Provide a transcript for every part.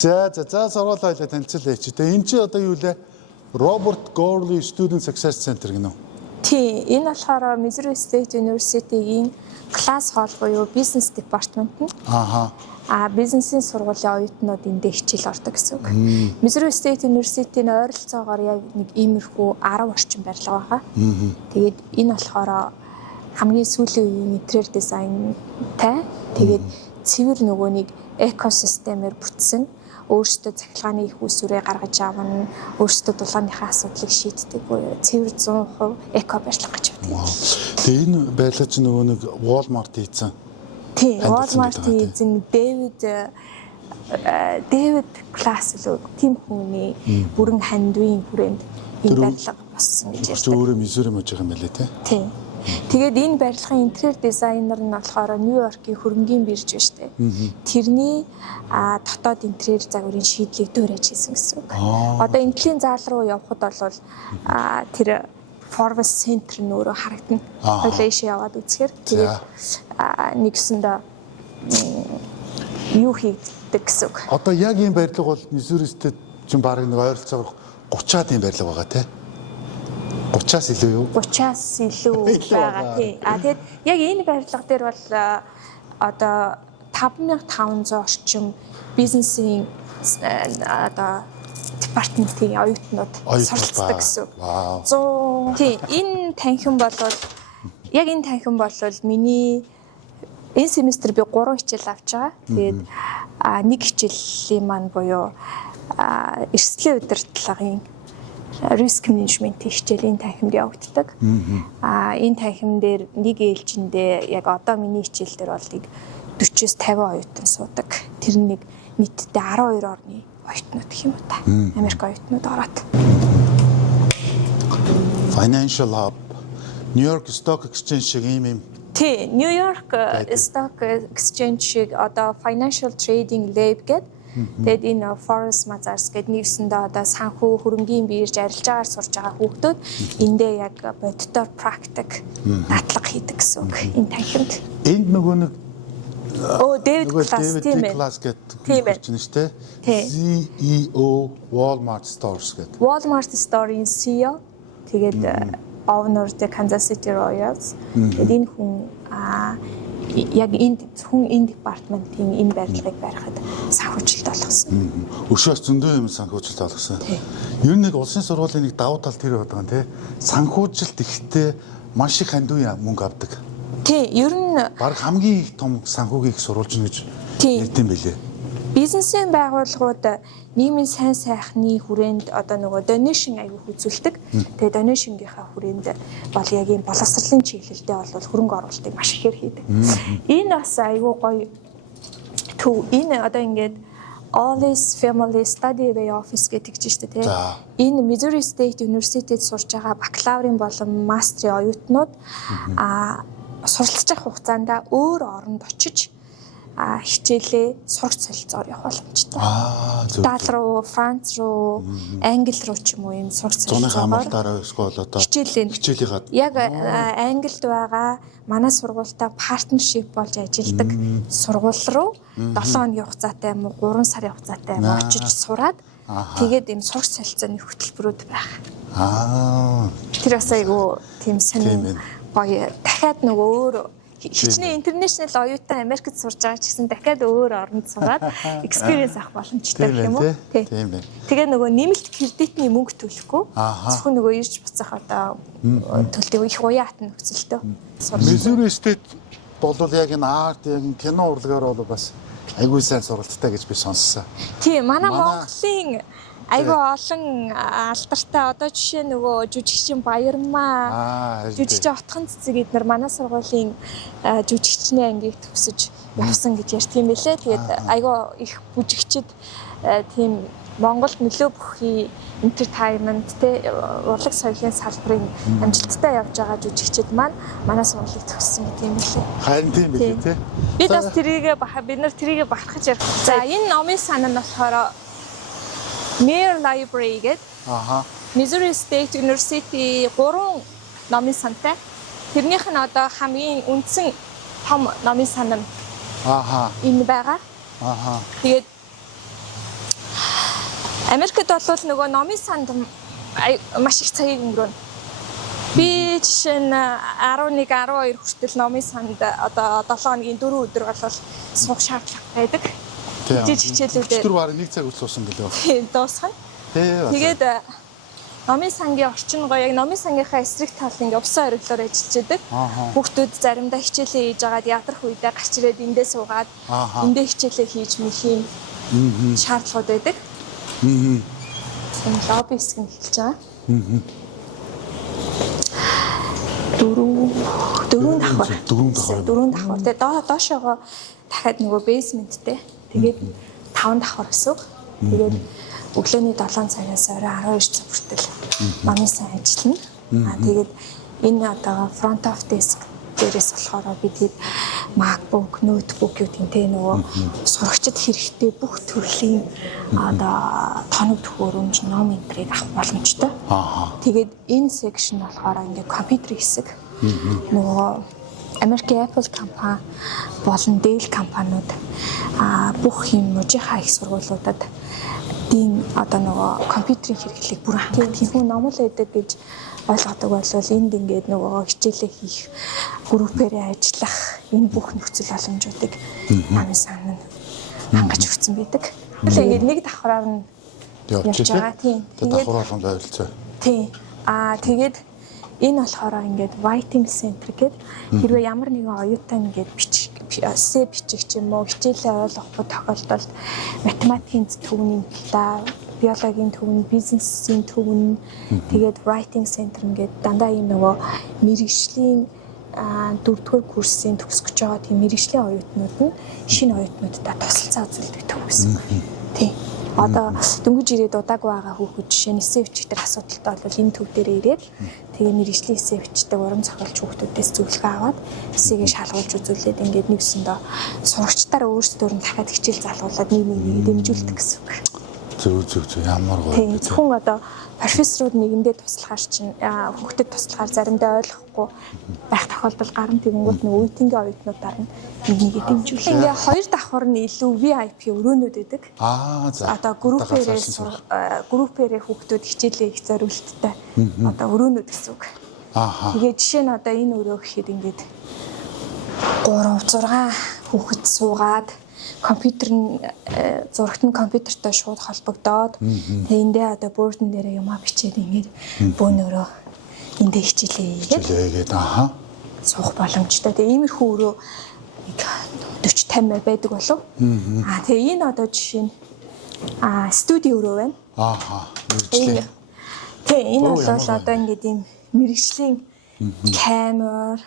За сургууль байлаа танилцуулъя чи. Тэгээ энэ чи одоо юу лээ? Robert Gourley Student Success Center гэнэ үү? Тий, энэ болохоор Missouri State University-ийн класс холл буюу бизнес департамент нь. Бизнесийн сургуулийн оюутнууд эндээ хичээл ордог гэсэн үг. Missouri State University-ийн ойролцоогоор яг нэг иймэрхүү 10 орчим барилга байгаа. Тэгээд энэ болохоор хамгийн сүүлийн үеийн интерьер дизайнтай. Тэгээд цэвэр нөгөө нэг экосистемээр бүтсэн. Өөрсдөө цахилгааны их усүрээ гаргаж авна, өөрсдөө дулааныхаа асуудлыг шийддэг цэвэр 100% эко барилга гэж байна. Тэгээ энэ барилга чинь нөгөө нэг Walmart хийсэн. Тийм, Walmart хийсэн Дэвид класс л тийм хүний бүрэн хандвийн хүрээнд энэ барилга болсон гэж ярьдаг. Өөрөө Missouri мэж байгаа юм байлээ тий. Тийм. Тэгээд энэ барилгын интерьер дизайнер нь болохоор Нью-Йоркийн хөрөнгийн бирж байна шүү дээ. Тэрний дотоод интерьер загварын шийдлийг дөөрэж хийсэн гэсэн үг. Одоо энэлийн заал руу явхад бол тэр Forbes Center нь өөрөө харагдана. Хоёлаа ийшээ яваад үзэхээр тэгээд нэгсэндээ юу хийдэг гэсэн үг. Одоо яг энэ барилга бол Missouri State чинь баг нэг ойролцоогоор 30-аад юм барилга байгаа тий. 30-аас илүү юу? 30-аас илүү байгаа тий. Тэгээд яг энэ барилга дээр бол одоо 5500 орчим бизнесийн одоо департаментийн оюутнууд суралцдаг гэсэн. 100 тий. Энэ танхим бол яг энэ танхим бол миний энэ семестр би 3 хичээл авч байгаа. Тэгээд нэг хичээлийн маань буюу эрсдлийн удирдлагын risk management хичээлийн танхимд явагддаг. Энэ танхим дээр нэг ээлжиндээ яг одоо миний хичээл дээр бол 40-с 50 оюутан суудаг. Тэр нэг нийтдээ 12 орны оюутнууд гэх юм уу та. Америк оюутнууд ороод. Financial Hub, New York Stock Exchange шиг юм. Тий, New York Stock Exchange шиг одоо Financial Trading Lab гэдэг. Тэгэд энэ Forest Mazars гэдэг нэгсэндээ одоо санхүү хөрөнгийн бирж арилжаагаар сурж байгаа хүүхдүүд эндээ яг бодитоор практик дадлага хийдэг гэсэн үг. Энэ танхимд. Энд нөгөө нэг Дэвид класс гэдэг чинь шүү дээ. CEO Walmart Stores гэдэг. Walmart Store-ийн CEO тэгээд owner the Kansas City Royals. Тэгээд энэ хүн яг энэ департаментийн энэ барилгыг барихад санхүүжилт болгосон. Өшөөс зөндөө юм санхүүжилт болгосон. Ер нь нэг улсын сургуулийн нэг давуу тал тэр байдаг нь тий. Санхүүжилт ихтэй маш их хандуун мөнгө авдаг. Тий, ер нь баг хамгийн их том санхүүгийг сурулж гэнэ гэж ярьдсан байлээ. Бизнесийн байгууллагууд нийгмийн сайн сайхны хүрээнд одоо нөгөө donation аягүй үзүүлдэг. Тэгээ donation-гийнхаа хүрээнд бол яг ийм боловсролын чиглэлдээ бол хөрөнгө оруулалтыг маш ихээр хийдэг. Энэ бас аягүй гоё төв. Энэ одоо ингээд Allis Family Study Way Office гэдэг чинь шүү дээ. Энэ Missouri State University-д сурж байгаа бакалаврын болон мастрын оюутнууд суралцж явах хугацаанд өөр оронд очиж хичээлээ сурч солилцоор явах боломжтой. Итали руу, Франц руу, Англи руу ч юм уу юм сурч солилцоогоор хичээлээ яг Англид байгаа манай сургуультай партнершип болж ажилладаг сургууль руу 7 хоногийн хугацаатай юм уу 3 сарын хугацаатай очиж сураад тэгээд энэ сурч солилцооны хөтөлбөрүүд байх. Тэр бас айгу тийм сонир гоё дахиад нөгөө өөр хичнээн интернэшнл оюутан Америкт сурж байгаа ч гэсэн дахиад өөр оронд сураад experience авах боломжтой гэх юм уу? Тийм байна. Тэгээ нөгөө нэмэлт кредитний мөнгө төлөхгүй зөвхөн нөгөө ирж буцах одоо төлдөг их уяатан нөхцөлтөө. Missouri State бол яг энэ арт яг кино урлагаар бол бас айгүй сайн сургалттай гэж би сонссон. Тийм, манай Монголын айгүй олон алдартай одоо жишээ нөгөө жүжигчин Баярмаа жүжигчин Отхон цэцэг эднэр манай сургуулийн жүжигчний ангийг төгсөж явсан гэж ярьдаг юм билээ. Тэгээд айгүй их бүжигчид тийм Монголд нөлөө бүхий entertainment тэ урлаг соёлын салбарын амжилттай явж байгаа жүжигчид маань манай сургуулийг төгссөн гэдэг юм билээ. Харин тийм билээ тэ. Бид бас бид нар тэрийг бахархаж ярих. За энэ номын сан нь болохоор Mir Library гэдэг. Missouri State University 3 номын сантай. Тэрнийх нь одоо хамгийн үндсэн том номын сан нь энэ байгаа. Тэгээд Америкт бол нөгөө номын санд маш их цагийг өнгөрөөнө. Би жишээ нь 11 12 хүртэл номын санд одоо 7 хоногийн 4 өдөр бол суух шаардлага байдаг. Хичээлүүдээр 4 бараг 1 цаг үлсуусан гэлээ. Тийм дуусгана. Тэгээд номын сангийн орчин гоё яг номын сангийнхаа эсрэг тал ингээ усан хориглоор ажиллаж байдаг. Хүүхдүүд заримдаа хичээлээ хийж агаад ядрах үедээ гарч ирээд эндээ суугаад эндээ хичээлээ хийж мэх юм шаардлагууд байдаг. Энэ лобби хэсэг нь эхэлж байгаа. Дөрөв давхар. Тэгээд доошоогоо дахиад нөгөө бейсменттэй. Тэгээд 5 давхар гэсэн үг. Тэгээд өглөөний 7 цагаас орой 12 цаг хүртэл номын сан ажиллана. Тэгээд энэ одоо front of desk дээрээс болохоор бид MacBook, notebook юу гэнтэй нөгөө сурагчид хэрэгтэй бүх төрлийн одоо тоног төхөөрөмж, ном энтрийг авах боломжтой. Тэгээд энэ section болохоор ингээ компьютерийн хэсэг. Нөгөө Америкийн Apple компани болон Dell компаниуд бүх юм мужийнхаа их сургуулиудад тийм одоо нөгөө компьютерийн хэрэглээг бүр хангах тийм хүн номол байдаг гэж ойлгодог бол энд ингээд нөгөө хичээлээ хийх, группээрээ ажиллах энэ бүх нөхцөл боломжуудыг намын сан нь хангаж өгсөн байдаг. Тэгэл ингээд нэг давхраар нь явж байгаа тийм. Тэгээд давхар болгонд байрлцаа. Тийм. Тэгээд энэ болохоор ингээд writing center гэдэг хэрвээ ямар нэгэн оюутан ингээд эссе бичих юм уу хичээлээ ойлгохгүй тохиолдолд математикийн төвний биологийн төвн, бизнесийн төвн тэгээд writing center ингээд дандаа ийм нөгөө мэрэгжлийн 4-р курсын төгсгөж байгаа тийм мэрэгжлийн оюутнууд нь шинэ оюутнуудтай тусалцаа үзүүлдэг төв гэсэн. Тийм. Одоо дөнгөж ирээд удаагүй байгаа хүүхэд жишээ нь эссе бичдэг асуудалтай бол энэ төв дээр ирээд тэгээ мэрэгжлийн эссе бичдэг урам зохиолч хүүхдүүдээс зөвлөгөө аваад эссегээ шалгуулж үзүүлээд ингээд нэгсэндээ сурагчдаар өөрсдөө нь дахиад хичээл залгуулад нэг дэмжүүлдэг гэсэн үг. Зөв ямар гоё. Тийм зөвхөн одоо профессорууд нэгэндээ туслахаар чинь хүүхдэд туслахаар заримдаа ойлгохгүй байх тохиолдол гарна. Тэгэнгүүт нэг үеийнгийн оюутнуудаар нь нэгийг дэмжүүлэх. Ингээ хоёр давхар нь илүү VIP өрөөнүүд байдаг. За. Одоо группээрээ хүүхдүүд хичээлээ их зориулттай. Одоо өрөөнүүд гэсэн үг. Тэгээ жишээ нь одоо энэ өрөө гэхэд ингээд 3 6 хүүхэд суугаад компьютер нь зурагт нь компьютертэй шууд холбогдоод тэндээ одоо бордон дээр юмаа бичээд ингээд бөөнөрөө эндээ хичээлээ хийгээд суух боломжтой. Тэгээ иймэрхүү өрөө 40-50 байдаг болов. Тэгээ энэ одоо жишээ нь студи өрөө байна. Мэргэжлийн. Тэгээ энэ бол одоо ингээд ийм мэргэжлийн камер,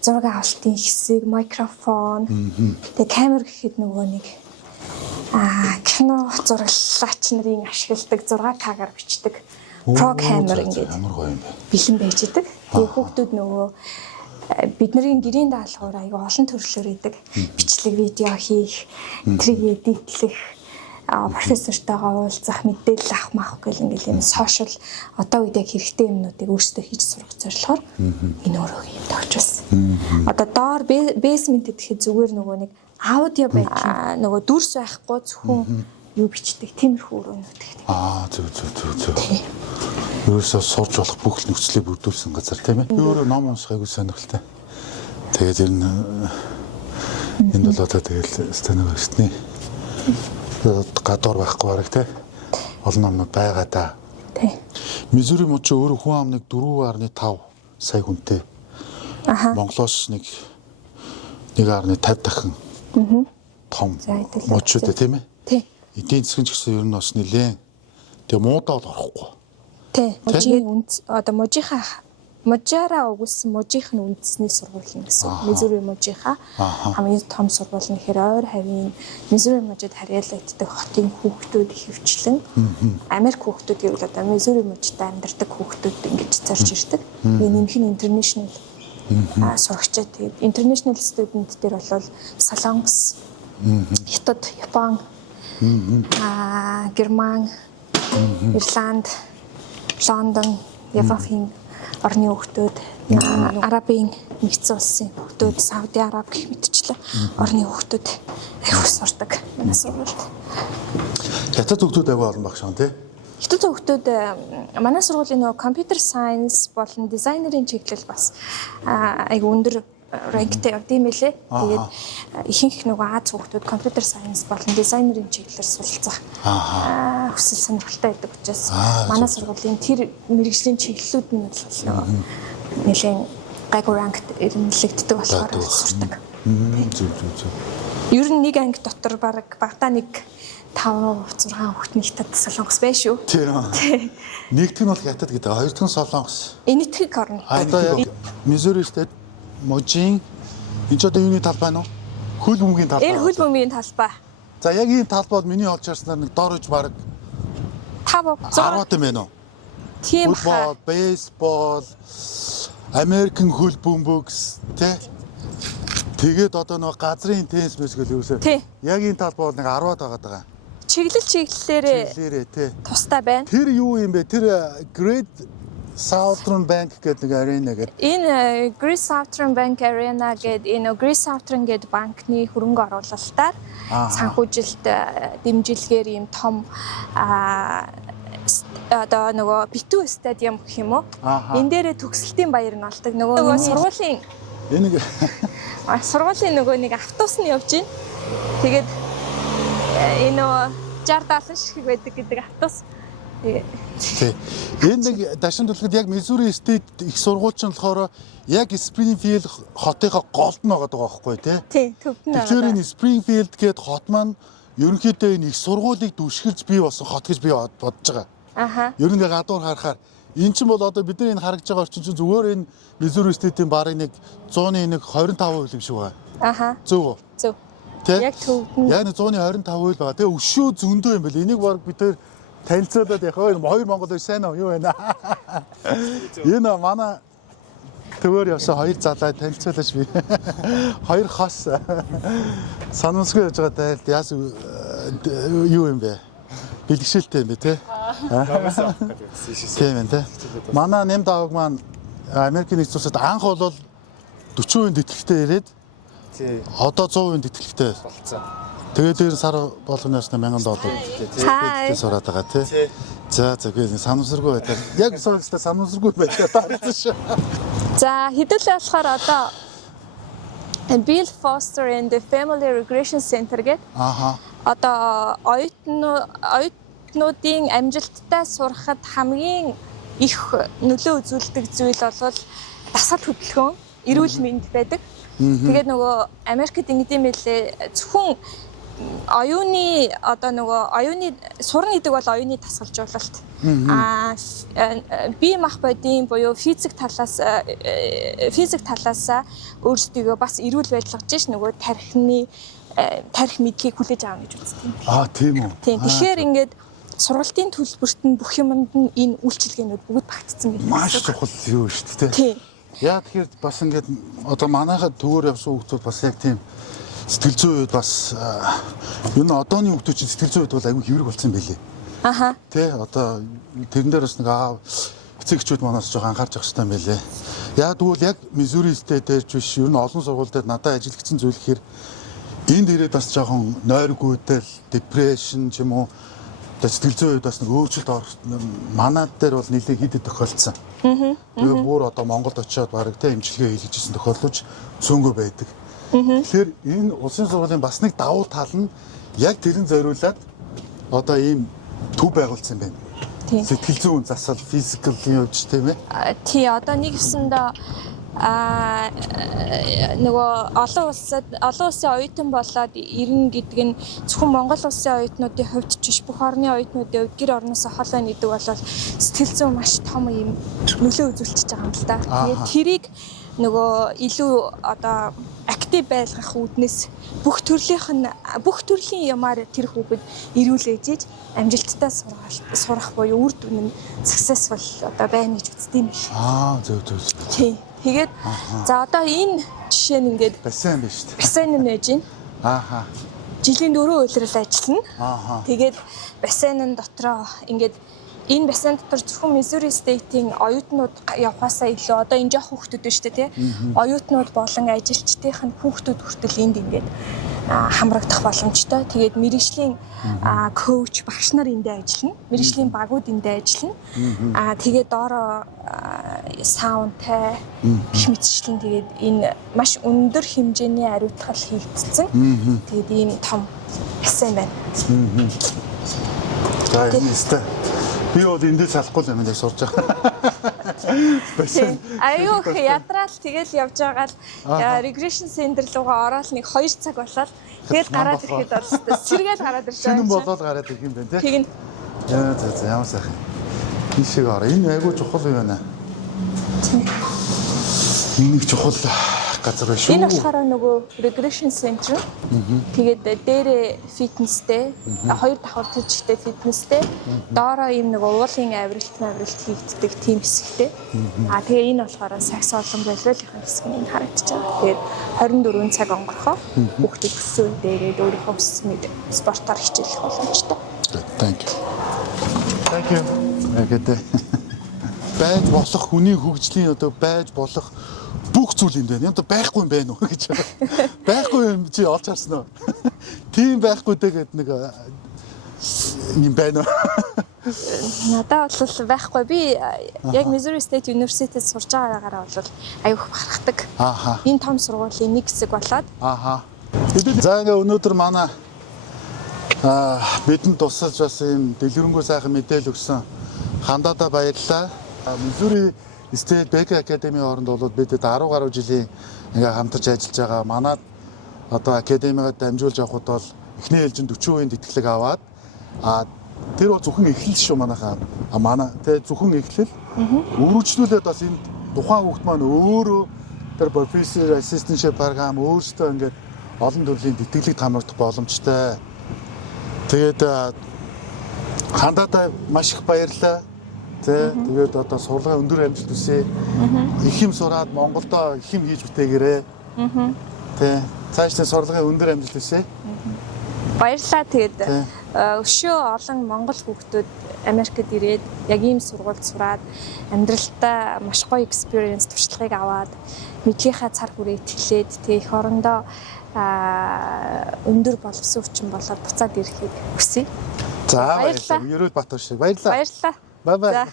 зураг авалтын хэсэг, микрофон. Тэгээ камер гэхэд нөгөө нэг кино зураглагч нарын ашигладаг 6К-гаар бичдэг про камер ингээд бэлэн байж идэг. Тэгээ хүүхдүүд нөгөө бидний гэрийн даалгавар аяга олон төрлөөр идэг. Бичлэг, видео хийх, трийг эдитлэх, профессортойгоо уулзах, мэдээлэл авах маах гэл ингээл юм сошиал одоо үед яг хэрэгтэй юмнуудыг өөрсдөө хийж сурах зорилгоор энэ өрөөг юм тогтчихсон. Одоо доор бейсмент гэхэд зүгээр нөгөө нэг аудио байж нөгөө дүрс байхгүй зөвхөн юу бичдэг тиймэрхүү өрөөнүүд гэх юм. Зөв. Ерөөсөө сурж болох бүх нөхцөлийг бүрдүүлсэн газар тийм ээ. Өөрөө ном уншихайг сонирхолтой. Тэгээд энэ бол одоо тэгэл станаг өстний гадуур байхгүй бараг тий. Олон номнууд байгаа да. Тий. Мизури мужи өөрөө хүн амныг 4.5 сая хүнтэй. Монголоос нэг 1.50 дахин том мужууд тийм ээ. Тий. Эдийн засгийн ч гэсэн ер нь бас нэлээд тэгээ муудаал орохгүй. Тий. Мужийн одоо мужаараа өгүүлсэн мужийнхны үндэсний сургуулийн гэсэн. Мизури мужийнхаа хамгийн том сургууль нь хэрэг ойр хавийн Мизури мужид харьяалагддаг хотын хүүхдүүд ихэвчлэн Америк хүүхдүүд гэвэл одоо Мизури мужид амьдардаг хүүхдүүд ингэж зорж ирдэг. Тэгээ нэмэх нь интернэшнл сурагчид. Тэгээд интернэшнл студент дээр бол Солонгос, Хятад, Япон, Герман, Ирланд, Лондон, Европын орны хүүхдүүд, Арабын нэгдсэн улсын хүүхдүүд, Сауди Араб гэх мэтчлэн орны хүүхдүүд их сурдаг манай сургуульд. Хятад хүүхдүүд аягүй олон багш тий. Хятад хүүхдүүд манай сургуулийн нөгөө computer science болон дизайнерын чиглэл бас аягүй өндөр rankтэй явд юм лээ. Тэгээд ихэнх нөгөө Аз хүүхдүүд computer science болон дизайнерын чиглэлээр суралцах хүсэл сонирхолтой байдаг учраас манай сургуулийн тэр мэрэгжлийн чиглэлүүд нь бол нэлээд гайгүй ранкт ирнэлэгддэг болохоор сурдаг. Зөв. Ер нь нэг анги дотор баг багтаа нэг 5-6 хүүхдний хятад солонгос байж шүү. Тийм. Нэгдүг нь бол хятад гэдэг, хоёрдуг нь солонгос. Энэтхэг орно. Одоо яг Missouri State Можин энэ ч одоо юуны талбай нь вэ? Хөл бөмбөгийн талбай. Энэ хөл бөмбөгийн талбай. За яг энэ талбайд миний олж харснаар нэг дорж баг 5-6 юм байна уу? тийм Футбол, бейсбол, Америкэн хөл бөмбөгс тий. Тэгээд одоо нэг газрын теннис мэсгэл юусаа. Яг энэ талбай бол нэг 10-аад байгаа. Чиглэлээрээ тий. Тустай байна. Тэр юу юм бэ? Тэр Great Southern Bank гэдэг нэг арена гэдэг. Энэ Great Southern Bank Arena гэдэг энэ Great Southern гэдэг банкны хөрөнгө оруулалтаар санхүүжилт дэмжлэгээр ийм том одоо нөгөө битүү стадиум гэх юм уу? Энэ дээрээ төгсөлтийн баяр нь болдог. Нөгөө сургуулийн энийг сургуулийн нөгөө нэг автобус нь явж байна. Тэгээд энэ 60-70 шиг байдаг гэдэг автобус. Тий. Энэ нэг дашин төлөхөд яг Missouri State их сургууль ч болохоор яг Springfield хотынхоо голд нь байгаа байхгүй тий. Төвд нь. Тэгэхээр энэ Springfield гээд хот маань ерөнхийдөө энэ их сургуулийг дүшгэрж бий болсон хот гэж би бодож байгаа. Ер нь гадуур харахаар эн чинь бол одоо бид нар энэ харагдж байгаа орчин чинь зүгээр энэ Missouri State-ийн барыг нэг 100-ны 25% шиг байгаа. Зөв үү? Зөв. Яг төвд нь. Яг 125% байгаа. Тэгээ өшөө зөндөө юм бэл. Энийг баг бид нар танилцуулаад яг хоёр Монгол хоёр сайн уу юу байна? Энэ манай төвөр явсан хоёр залаа танилцуулаач би. Хоёр хос санамсгүй явж байгаа тайлд яас юу юм бэ? Бэлгшээлтэй юм бэ те? Тийм ээ те. Манай нэмд аваг маань Америкийн нэгдсэн улсад анх бол 40% тэтгэлэгтэй ирээд одоо 100% тэтгэлэгтэй болцсон. Тэгээд дээр сар болгоноос $1000 тэтгэлэгтэй сураад байгаа тий. За гээ санамсаргүй байдлаар яг суугчтай санамсаргүй байдлаар таарсан шүү. За хэдүүлээ болохоор одоо Bill Foster and the Family Regression Center гэдэг одоо оюутнуудын амжилттай сурахад хамгийн их нөлөө үзүүлдэг зүйл бол дасгал хөдөлгөөн, эрүүл мэнд байдаг. Тэгээд нөгөө Америкт ингэдэм байлээ зөвхөн оюуны одоо нөгөө оюуны сурна гэдэг бол оюуны тасгалжуулалт. Бие мах бодийн буюу физик талаас өөрсдөө бас эрүүл байдлахж ш нөгөө тарих мэдлийг хүлээж аавна гэж үздэг. Тийм үү. Тийм. Тэгэхээр ингээд сургалтын төлбөрт нь бүх юмд нь энэ үйлчилгээнүүд бүгд багтцсан байна. Маш чухал юу шүү дээ. Тийм. Яа тэгэхээр бас ингээд одоо манайхад төвөр явсан хүмүүс бас яг тийм сэтгэл зүйн үед бас энэ одооны хүмүүс чинь сэтгэл зүйн үед бол аюу хэврэг болсон байлээ. Тэ одоо тэрэн дээр бас нэг эцэгчүүд манаас жоо анхаарч явах хэрэгтэй юм байлээ. Яа тэгвэл яг Missouri State дээр ч биш ер нь олон сургууль дээр надад ажиллагдсан зүйл гэхээр энд ирээд бас жоохон нойргүйдэл, депрешн ч юм уу сэтгэл зүйн үед бас нэг өөрчлөлт орох манад дээр бол нэлээд хидэд тохиолдсон. Тэгээ бүр одоо Монголд очиод баг тэ эмчилгээ хийлгэжсэн тохиолдолч цөөнгөө байдаг. Тэгэхээр энэ улсын сургуулийн бас нэг давуу тал нь яг тэрэн зориулаад одоо ийм төв байгуулсан байна. Сэтгэл зүйн засал, физиклийн хувьд тийм ээ. Тий, одоо нэг өсөндөө нөгөө олон улсын оюутан болоод ирнэ гэдэг нь зөвхөн Монгол улсын оюутнуудын хувьд ч биш бүх орны оюутнуудын хувьд гэр орноосоо холоо нэгдэг бол сэтгэл зүйн маш том юм нөлөө үзүүлчихэж байгаа юм л да. Тэгээд тэрийг нөгөө илүү одоо актив байлгах үүднээс бүх төрлийн юмар тэр хүүхэд эрүүлж ийж амжилттай сурах буюу үр дүн нь successful одоо байна гэж үздэг юм биш. Зөв. Тий. Тэгээд за одоо энэ жишээ нь ингээд бассейн биш үү? Бассейн нь байж байна. Жилийн 4 үйлрэл ажиллана. Тэгээд бассейнын дотроо ингээд энэ бассейн дотор зөвхөн Missouri State-ийн оюутнууд явахаасаа илүү одоо энэ жоох хүүхдүүд байна шүү дээ тий. Оюутнууд болон ажилчдын хүүхдүүд хүртэл энд ингээд хамрагдах боломжтой. Тэгээд мэргэжлийн коуч багш нар эндээ ажиллана. Мэргэжлийн багууд эндээ ажиллана. Тэгээд доороо саундтай гэх мэтчлэн тэгээд энэ маш өндөр хэмжээний ариутгал хийгдсэн. Тэгээд ийм том бассейн байна. За энэ өстэй. Би бол эндээс салахгүй л юм дээр сурж байгаа. Аюу их ядраал тэгэл явж байгаа л regression center руугаа ороод нэг 2 цаг болоод тэгэл гараад ирэхэд бол сэргээл гараад ирж байгаа. Шинэн болоод гараад ирэх юм байна тий. Тэгнь. За ямар сайхан. Энэ шиг ороо. Энэ айгүй чухал юм байна. Энэ их чухал газар байна шүү. Энэ болохоор нөгөө regression center. Тэгээд дээрээ фитнестэй, хоёр давхар төжигтэй фитнестэй, доороо ийм нөгөө уулын авиралт хийгддэг тийм хэсэгтэй. Тэгээ энэ болохоор сакс олон боловлын хэсэг нь харагдаж байгаа. Тэгээд 24 цаг онгорхоо хүүхдүүд өссөн дээрээ өөрийнхөө хүссэн спортоор хичээлэх боломжтой. Thank you. Thank you. Агад байж болох хүний хөгжлийн одоо байж болох бүх зүйл юм байна. Одоо байхгүй юм байна уу гэж. Байхгүй юм чи олж харсан уу? Тийм байхгүй тэгээд нэг юм байна уу? Надад бол байхгүй. Би яг Missouri State University-д сурж байгаагаараа бол аюух бахархдаг. Энэ том сургуулийн нэг хэсэг болоод. За ингээ өнөөдөр манай бидэнд тусалж бас юм дэлгэрэнгүй сайхан мэдээлэл өгсөн хандаадаа баярлалаа. Missouri State Baker Academy хооронд бол бид 10 гаруй жилийн ингээ хамтарч ажиллаж байгаа. Манайд одоо академигаа дамжуулж авахд бол эхний ээлжинд 40% тэтгэлэг аваад тэр бол зөвхөн эхлэл шүү манайхаа. Манай тэ зөвхөн эхлэл. Өргөжлүүлээд бас энэ тухайн хүүхд маань өөрөө тэр профессор ассистентship програм өөрсдөө ингээд олон төрлийн тэтгэлэгт хамрагдах боломжтой. Тэгээд хандаадаа маш их баярлалаа. Тэгээд одоо сурлагын өндөр амжилт хүсье. Их юм сураад Монголдо их юм хийж бүтээгээрэй. Цаашдаа сурлагын өндөр амжилт хүсье. Баярлалаа. Тэгээд өшөө олон монгол хүүхдүүд Америкт ирээд яг ийм сургуульд сураад амьдралтаа маш гоё experience туршлагыг аваад мэдлийнхаа цар хүрээ итгэлээд тэг их орондоо өндөр боловсруучсан болоод буцаад ирэхийг хүсье. За баярлалаа. Ерөөд Батбаш шиг баярлалаа. Баярлалаа. Bye bye.